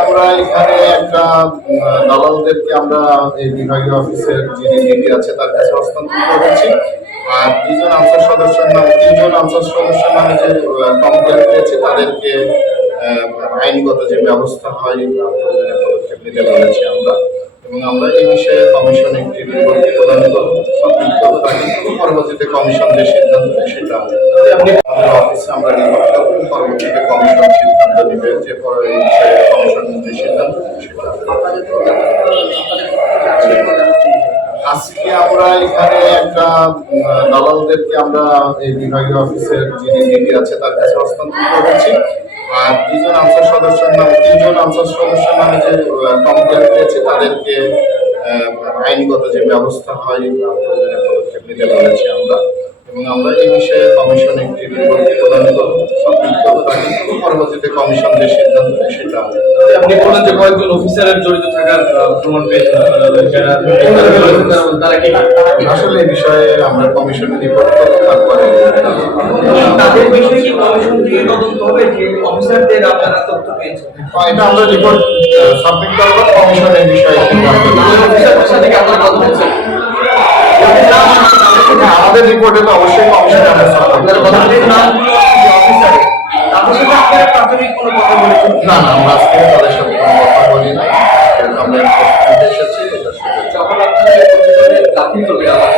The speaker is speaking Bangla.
আমরা এখানে একটা দালালদেরকে আমরা এই বিভাগীয় অফিসের যিনি ডিডি আছে, তার কাছে হস্তান্তর করেছি। আর দুজন আনসার সদস্যের নামে, তিনজন আনসার সদস্যের নামে যে কমপ্লেন পেয়েছে, তাদেরকে আইনগত যে ব্যবস্থা হয় পদক্ষেপ নিতে বলেছি আমরা। এবং আমরা এই বিষয়ে কমিশন একটি রিপোর্ট প্রদান করব পরবর্তীতে কমিশন যে সিদ্ধান্ত নেয়, সেটা আমাদের অফিসে আমরা রিপোর্ট করব, পরবর্তীতে কমিশন সিদ্ধান্ত নেবে, যে পরে এই বিষয়ে কমিশন যে সিদ্ধান্ত নেবে সেটা আজকে আমরা এখানে একটা দালালদেরকে আমরা এই বিভাগীয় অফিসের যিনি ডিডি আছে তার কাছে হস্তান্তর করেছি। আর দুজন আনসার সদস্যের নামে, তিনজন আনসার সদস্যের নামে যে কমপ্লেন পেয়েছে, তাদেরকে আইনগত যে ব্যবস্থা হয় পদক্ষেপ নিতে বলেছি আমরা। এবং আমরা এই বিষয়ে কমিশন একটি রিপোর্ট প্রদান করব সাবমিট করব তাকে পরবর্তীতে কমিশন যে সিদ্ধান্ত নেয় সেটা আপনি বললেন যে কয়েকজন অফিসারের জড়িত থাকার প্রমাণ পেয়েছেন তারা কি আসলে এই বিষয়ে আমরা কমিশনে রিপোর্ট করব তারপরে তাদের বিষয়ে কি কমিশন থেকে তদন্ত হবে? যে অফিসারদের আপনারা তথ্য পেয়েছেন। এটা আমরা রিপোর্ট সাবমিট করব কমিশনের বিষয়ে। সাথে আপনারা কথা বলছেন হ্যাঁ, আমাদের রিপোর্টে তো অবশ্যই কমিশনে আমরা submit আপনারা করব। তাদের নামগুলো যে অফিসার তাদের সাথে আপনারা প্রাথমিক কোনো কথা বলেছেন না না আমরা আজকে তাদের সাথে কোনো কথা বলি না আমরা এসেছি যখন আপনারা দাখিল করবেন